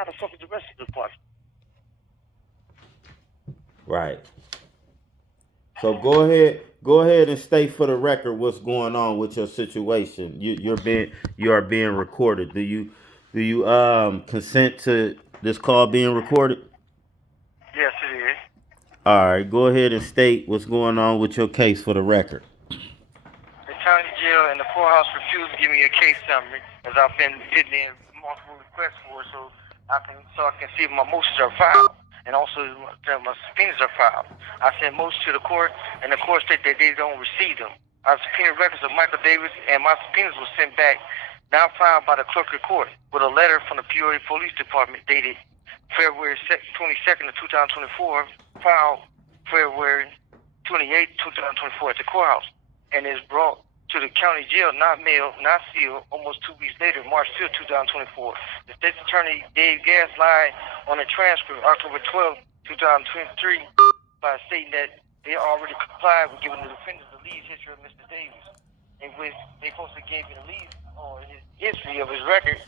how the fuck is the rest of the department? Right. So go ahead and state for the record what's going on with your situation. You are being recorded. Do you consent to this call being recorded? Yes, it is. All right, go ahead and state what's going on with your case for the record. The county jail and the courthouse refused to give me a case summary as I've been getting in multiple requests for it, so I can see if my motions are filed and also that my subpoenas are filed. I sent motions to the court, and the court stated that they don't receive them. I subpoenaed records of Michael Davis, and my subpoenas were sent back, now filed by the clerk of court, with a letter from the Peoria Police Department dated February 22nd of 2024, filed February 28th, 2024 at the courthouse, and is brought to the county jail, not mailed, not sealed, almost 2 weeks later, March 5th, 2024. The state's attorney, Dave Gast, lied on the transcript, October 12th, 2023, by stating that they already complied with giving the defendant the lead history of Mr. Davis, in which they supposed to give him the lead on his history of his record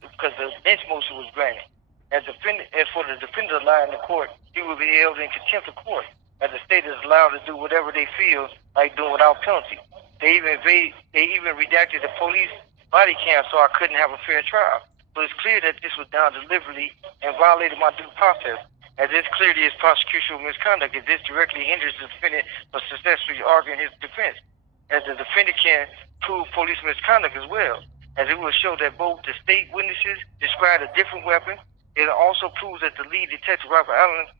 because the bench motion was granted. As for the defendant to lie in the court, he will be held in contempt of court, as the state is allowed to do whatever they feel like doing without penalty. They even redacted the police body cam so I couldn't have a fair trial. So it's clear that this was done deliberately and violated my due process. As this clearly is prosecutorial misconduct, as this directly hinders the defendant from successfully arguing his defense. As the defendant can prove police misconduct as well, as it will show that both the state witnesses described a different weapon. It also proves that the lead detective, Robert Allen,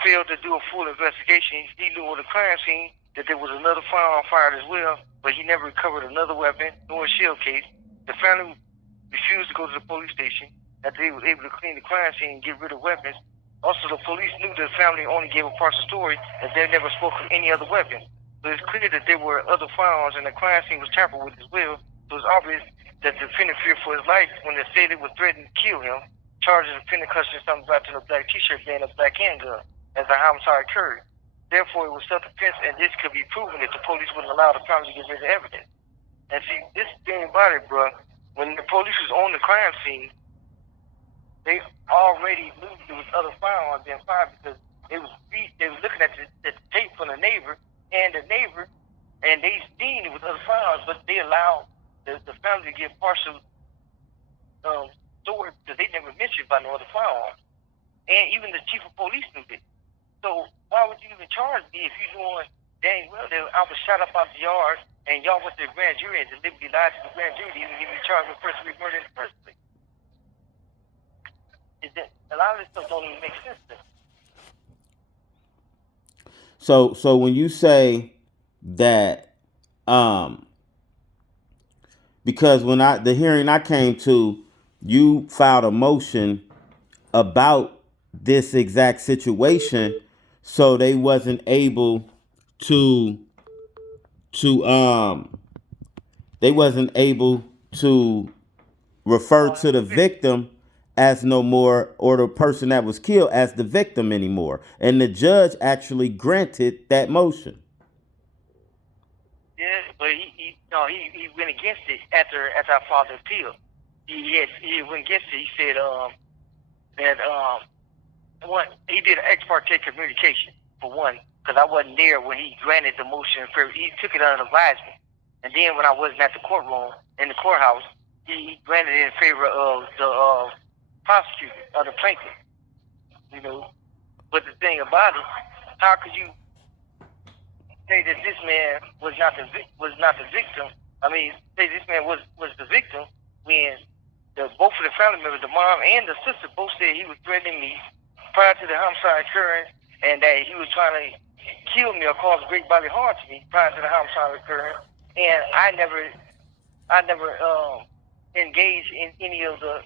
failed to do a full investigation. He knew on the crime scene that there was another firearm fired as well, but he never recovered another weapon nor a shell case. The family refused to go to the police station after they were able to clean the crime scene and get rid of weapons. Also, the police knew the family only gave a partial story, as they never spoke of any other weapon. So it's clear that there were other firearms, and the crime scene was tampered with as well. So it's obvious that the defendant feared for his life when the assailant was threatening to kill him. Charges of defendant cussing something back to the black T-shirt and a black handgun as the homicide occurred. Therefore, it was self-defense, and this could be proven if the police wouldn't allow the family to get rid of evidence. And see, this thing about it, bro, when the police was on the crime scene, they already knew there was other firearms being fired because they was looking at the tape from the neighbor, and they seen it with other firearms, but they allowed the family to get partial story because they never mentioned about no other firearms. And even the chief of police knew this. So why would you even charge me if you knowing dang well that I was shot up out the yard and y'all went to the grand jury and deliberately lied to the grand jury to even give me charged with first degree murder in the first place? A lot of this stuff don't even make sense to me. So when you say that, because when the hearing I came to, you filed a motion about this exact situation, so they wasn't able to refer to the victim as no more, or the person that was killed as the victim anymore. And the judge actually granted that motion. Yeah, but he went against it after I filed the appeal. He went against it. He said that he did an ex parte communication for one, because I wasn't there when he granted the motion. He took it under advisement, and then when I wasn't at the courtroom in the courthouse, he granted it in favor of the prosecutor or the plaintiff. You know, but the thing about it, how could you say that this man was not the victim? I mean, say this man was the victim when both of the family members, the mom and the sister, both said he was threatening me prior to the homicide occurring, and that he was trying to kill me or cause great bodily harm to me prior to the homicide occurring, and I never engaged in any of the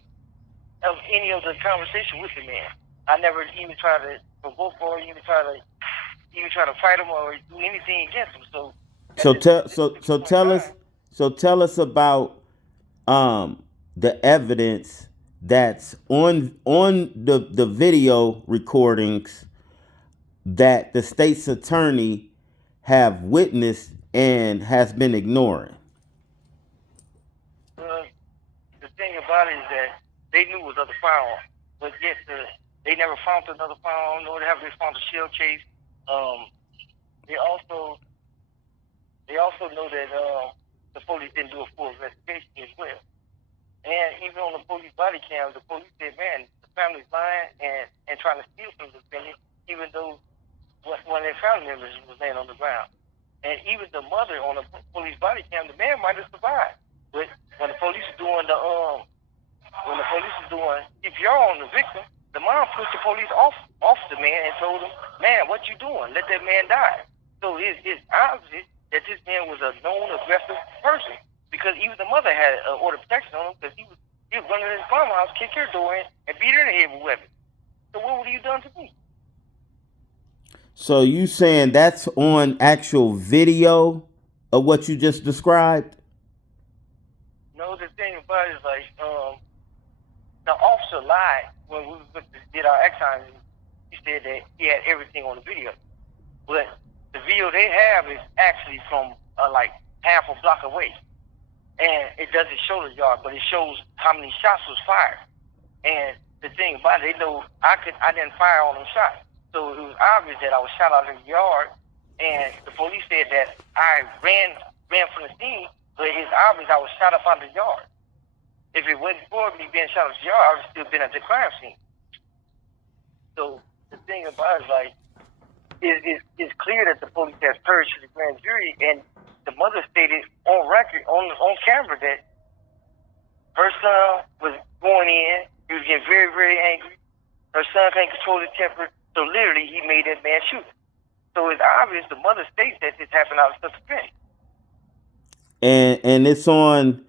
conversation with the man. I never even tried to provoke or even try to fight him or do anything against him. So tell us about the evidence that's on the video recordings that the state's attorney have witnessed and has been ignoring. The thing about it is that they knew was other firearms, but yet they never found another firearm, nor have they found a shell case. They also know that the police didn't do a full investigation as well. And even on the police body cams, the police said, man, the family's lying and trying to steal from the defendant, even though one of their family members was laying on the ground. And even the mother on the police body cam, the man might have survived. But when the police is doing CPR on the victim, the mom pushed the police off the man and told him, man, what you doing? Let that man die. So it's obvious that this man was a known aggressive person, because even the mother had order protection on him, because he was running in his farmhouse, kicked her door in, and beat her in the head with a weapon. So what would you done to me? So you saying that's on actual video of what you just described? No, the thing about it is like the officer lied when we did our exercise. He said that he had everything on the video, but the video they have is actually from like half a block away, and it doesn't show the yard, but it shows how many shots was fired. And the thing about it, they know I didn't fire all them shots. So it was obvious that I was shot out of the yard, and the police said that I ran from the scene, but it's obvious I was shot up out of the yard. If it wasn't for me being shot out of the yard, I would have still been at the crime scene. So the thing about it is like, it's clear that the police has purged to the grand jury, and the mother stated on record, on camera, that her son was going in, he was getting very, very angry. Her son can't control his temper. So literally, he made that man shoot. So it's obvious the mother states that this happened out of self-defense. And it's on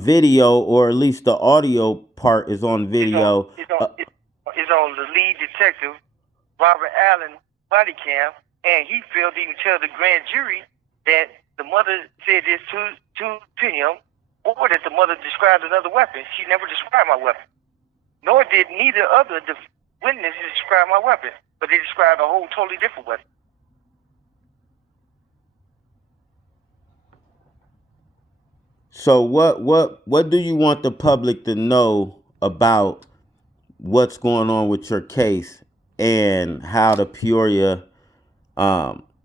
video, or at least the audio part is on video. It's on the lead detective, Robert Allen, body cam, and he failed to even tell the grand jury that the mother said this to him, or that the mother described another weapon. She never described my weapon, nor did neither other witnesses describe my weapon, but they described a whole totally different weapon. So what do you want the public to know about what's going on with your case, and how the Peoria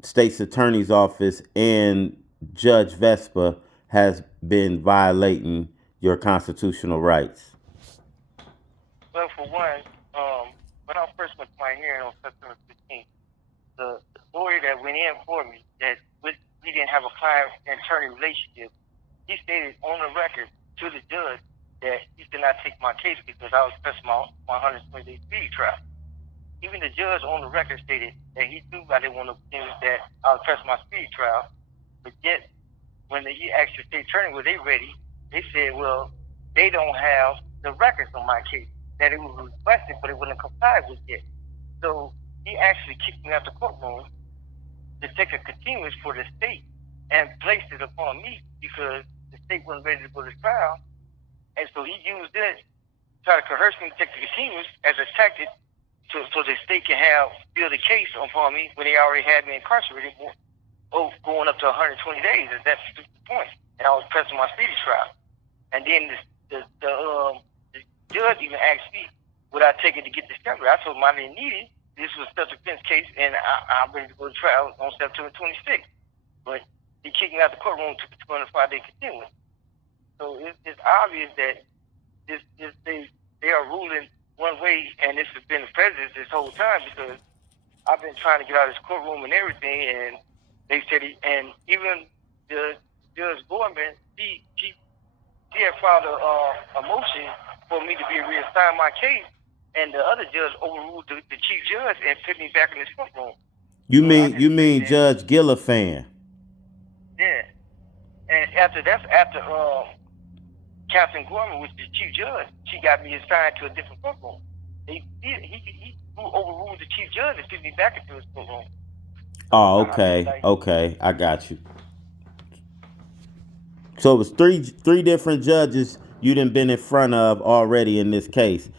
State's Attorney's Office and Judge Vespa has been violating your constitutional rights? Well, for one, when I first went to my hearing on September 15th, the lawyer that went in for me, that we didn't have a client-attorney relationship, he stated on the record to the judge that he did not take my case because I was pressing my 120-day speedy trial. Even the judge on the record stated that he knew I didn't want to continue that I was pressing my speedy trial, but yet when he asked the state attorney were they ready, they said, well, they don't have the records on my case, that it was requested, but it wasn't complied with yet. So he actually kicked me out the courtroom to take a continuance for the state and placed it upon me because the state wasn't ready to go to trial. And so he used it, try to coerce me to take the continuance as a tactic so the state can build a case upon me when they already had me incarcerated, going up to 120 days at that point. And I was pressing my speedy trial. And then the judge even asked me, would I take it to get discovery? I told him I didn't need it. This was a self-defense case, and I'm ready to go to trial on September 26th. But he kicked me out the courtroom to the 205-day continuance. So it's obvious that they are ruling one way, and this has been the prejudice this whole time because I've been trying to get out of this courtroom and everything, and they said, and even the Judge Gorman, she had filed a motion for me to be reassigned my case, and the other judge overruled the chief judge and put me back in this courtroom. You mean Judge Gillifan? Yeah, and after Captain Gorman, which is the chief judge, she got me assigned to a different courtroom. He overruled the chief judge and put me back into his courtroom. Oh, okay, okay, I got you. So it was three different judges you done been in front of already in this case,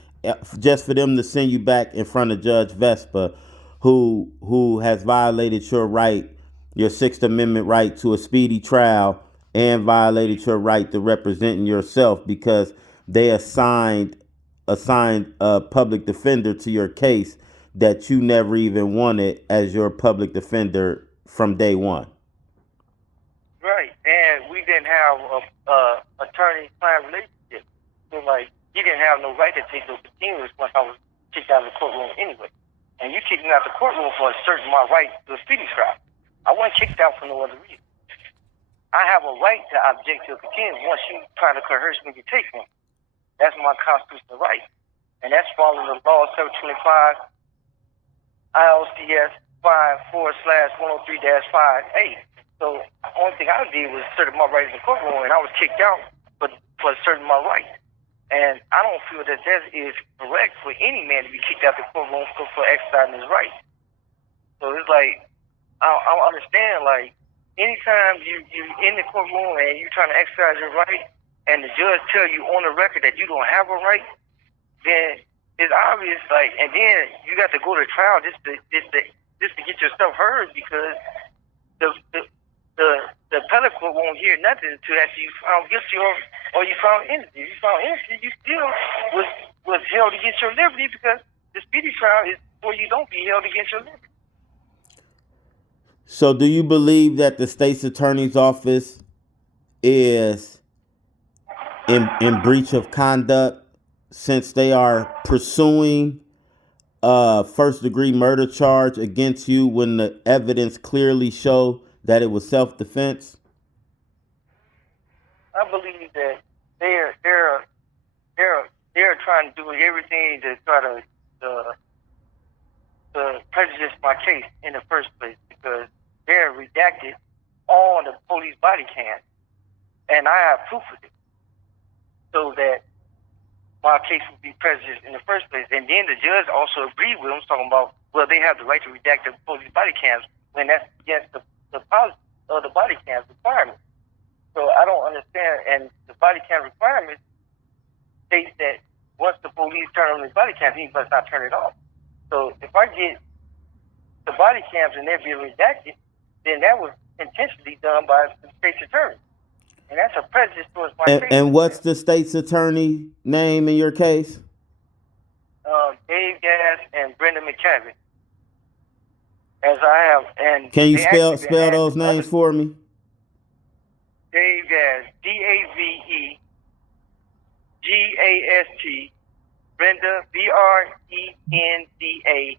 just for them to send you back in front of Judge Vespa, who has violated your right, your Sixth Amendment right to a speedy trial, and violated your right to representing yourself, because they assigned a public defender to your case that you never even wanted as your public defender from day one. Right, and we didn't have a attorney-client relationship. So, like, he didn't have no right to take those continuous once I was kicked out of the courtroom anyway. And you kicked me out of the courtroom for asserting my right to a speedy trial. I wasn't kicked out for no other reason. I have a right to object to a continuance once you try to coerce me to take one. That's my constitutional right. And that's following the law 725 ILCS 5/103-5A. So the only thing I did was assert my right in the courtroom, and I was kicked out for asserting my right. And I don't feel that is correct for any man to be kicked out of the courtroom for exercising his right. So it's like, I understand, like, anytime you in the courtroom and you're trying to exercise your right, and the judge tell you on the record that you don't have a right, then it's obvious, like, and then you got to go to trial just to get yourself heard, because the appellate court won't hear nothing until after you found guilty or you found innocent. If you found innocent, you still was held against your liberty, because the speedy trial is where you don't be held against your liberty. So do you believe that the state's attorney's office is in breach of conduct since they are pursuing a first-degree murder charge against you when the evidence clearly showed that it was self-defense? I believe that they're trying to do everything to try to prejudice my case in the first place, because they're redacted all the police body cams, and I have proof of it, so that my case would be prejudiced in the first place. And then the judge also agreed with them, talking about, well, they have the right to redact the police body cams when that's against the policy of the body cams requirement. So I don't understand. And the body cam requirement states that once the police turn on the body cams, he must not turn it off. So if I get the body cams and they're being redacted, then that was intentionally done by the state's attorney. And that's a prejudice towards my case. And what's the state's attorney name in your case? Dave Gast and Brenda Mccavitt. As I have, and can you spell those names for me? Dave Gast, DAVEGAST, Brenda BRENDA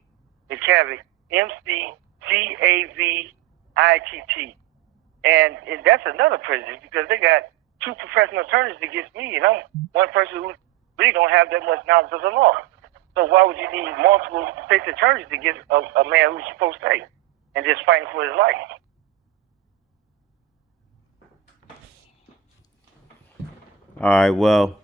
Mccavitt, MCCAVITT. And that's another prejudice, because they got two professional attorneys against me, and I'm one person who really don't have that much knowledge of the law. So why would you need multiple state attorneys to get a man who's supposed to stay and just fighting for his life? All right, well,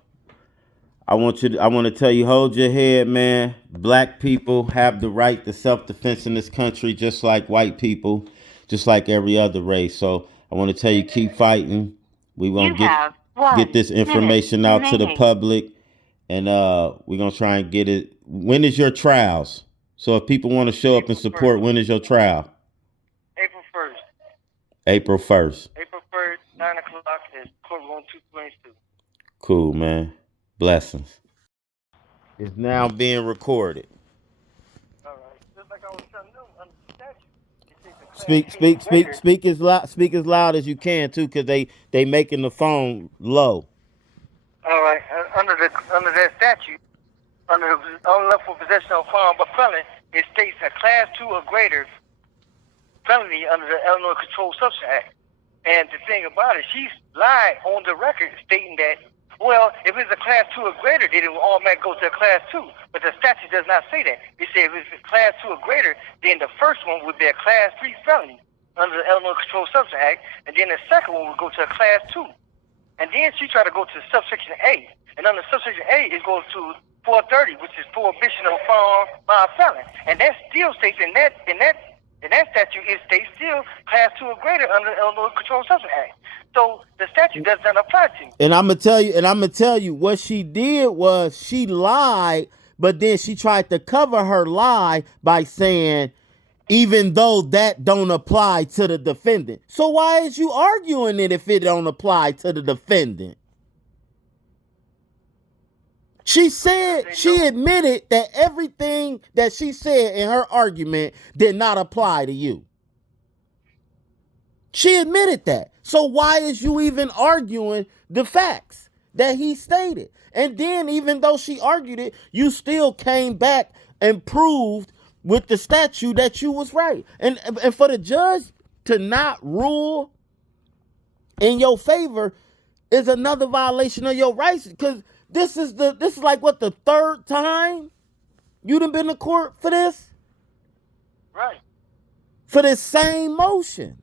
I want to tell you, hold your head, man. Black people have the right to self-defense in this country, just like white people, just like every other race. So I want to tell you, keep fighting. We won't get this information out to the public, and we're going to try and get it. When is your trials? So if people want to show up and support, when is your trial? April 1st. April 1st. April 1st, 9 o'clock at courtroom 222. Cool, man. Blessings. It's now being recorded. All right. Just like I was telling them under the statute. Speak as loud as you can too, because they making the phone low. All right. Under that statute, under the unlawful possession of a firearm by felon, it states a class 2 or greater felony under the Illinois Controlled Substance Act. And the thing about it, she's lied on the record stating that, well, if it's a class 2 or greater, then it will automatically go to a class 2. But the statute does not say that. It says if it's a class 2 or greater, then the first one would be a class 3 felony under the Illinois Controlled Substance Act, and then the second one would go to a class 2. And then she tried to go to subsection A. And under subsection A, it goes to 430, which is prohibition of firearm by a felon. And that still states in that statute, it states still class 2 or greater under the Illinois Controlled Substance Act. So the statute does not apply to you. And I'm gonna tell you what she did was she lied, but then she tried to cover her lie by saying, even though that don't apply to the defendant. So why is you arguing it if it don't apply to the defendant? She said, she admitted that everything that she said in her argument did not apply to you. She admitted that. So why is you even arguing the facts that he stated? And then even though she argued it, you still came back and proved with the statute that you was right. And for the judge to not rule in your favor is another violation of your rights, because this is like what, the third time you done been to court for this? Right. For this same motion.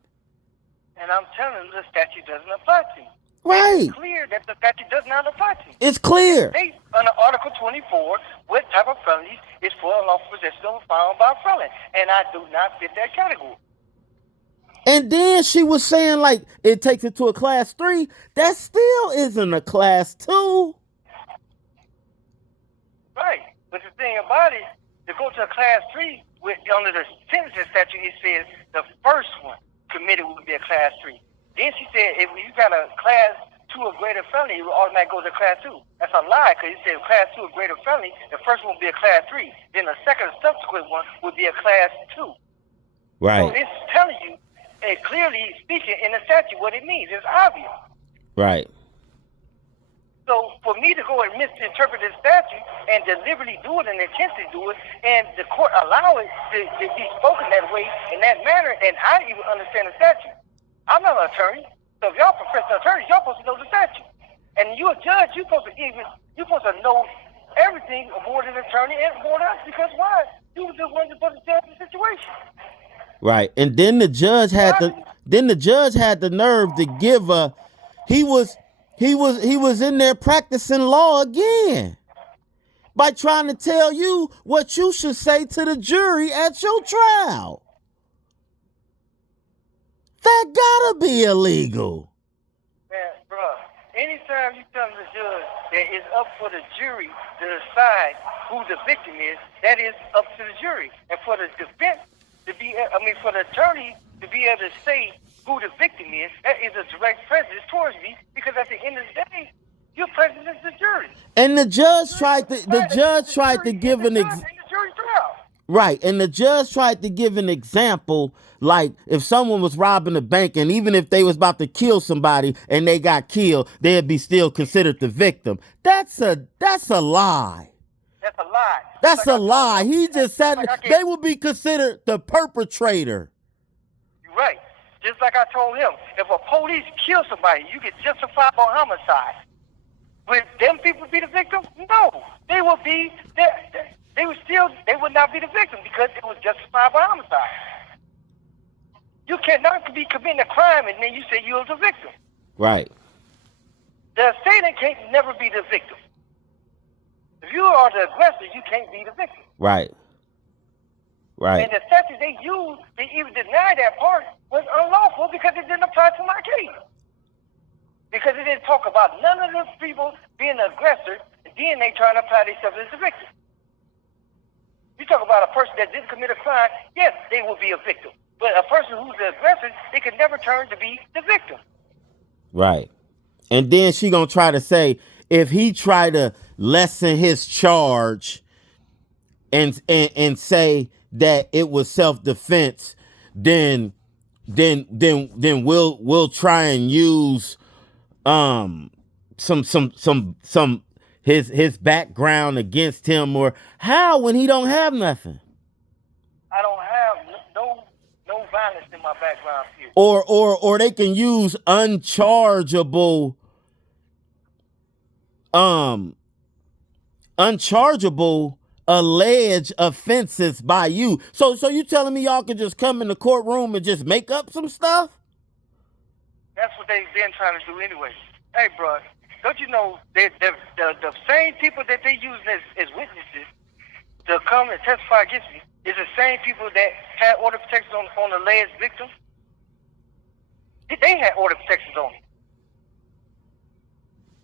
And I'm telling you, the statute doesn't apply to you. Right. It's clear that the statute does not apply to you. It's clear. State under Article 24 what type of felonies is for unlawful possession of a firearm by a felon, and I do not fit that category. And then she was saying like it takes it to a class 3. That still isn't a class 2. Right. But the thing about it, to go to a class 3 under the sentencing statute, it says the first one committed would be a class 3. Then she said if you got a class 2 or greater felony, it will automatically go to class 2. That's a lie, because it said class 2 or greater felony, the first one would be a class 3. Then the second subsequent one would be a class 2. Right. So it's telling you, and clearly speaking in the statute, what it means. It's obvious. Right. So for me to go and misinterpret this statute and deliberately do it and intentionally do it, and the court allow it to be spoken that way, in that manner, and I even understand the statute. I'm not an attorney, so if y'all professional attorneys, y'all supposed to know the statute. And you a judge, you're supposed to know everything more than an attorney and more than us, because why? You were the one supposed to judge the situation. Right. And then the judge had the nerve to give he was in there practicing law again by trying to tell you what you should say to the jury at your trial. That gotta be illegal. Man, bro, anytime you tell the judge that it's up for the jury to decide who the victim is, that is up to the jury. And for the defense for the attorney to be able to say who the victim is, that is a direct prejudice towards me, because at the end of the day, you're prejudicing the jury. And the judge tried to give an Right, and the judge tried to give an example, like if someone was robbing a bank, and even if they was about to kill somebody and they got killed, they'd be still considered the victim. That's a lie. That's a lie. That's a lie. He just said they will be considered the perpetrator. You're right. Just like I told him, if a police kill somebody, you get justifiable homicide. Would them people be the victim? No. They would be. They would not be the victim, because it was justifiable homicide. You cannot be committing a crime and then you say you're the victim. Right. The assailant can't never be the victim. If you are the aggressor, you can't be the victim. Right. Right. And the statute they used to even deny that part was unlawful, because it didn't apply to my case. Because it didn't talk about none of those people being the aggressor, and then they trying to apply themselves as the victim. You talk about a person that didn't commit a crime, yes, they will be a victim. But a person who's the aggressor, they can never turn to be the victim. Right. And then she gonna try to say, if he try to lessen his charge and say that it was self-defense, then we'll try and use some his background against him, or how, when he don't have nothing. I don't have no violence in my background here. Or they can use unchargeable alleged offenses by you. So you telling me y'all can just come in the courtroom and just make up some stuff? That's what they've been trying to do anyway. Hey, bro, don't you know the same people that they use as witnesses to come and testify against me is the same people that had order protections on the alleged victim? They had order protections on me.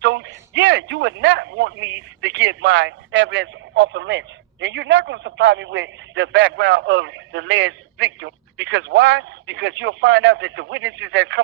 So, yeah, you would not want me to get my evidence off of lynch. And you're not going to supply me with the background of the alleged victim. Because why? Because you'll find out that the witnesses that come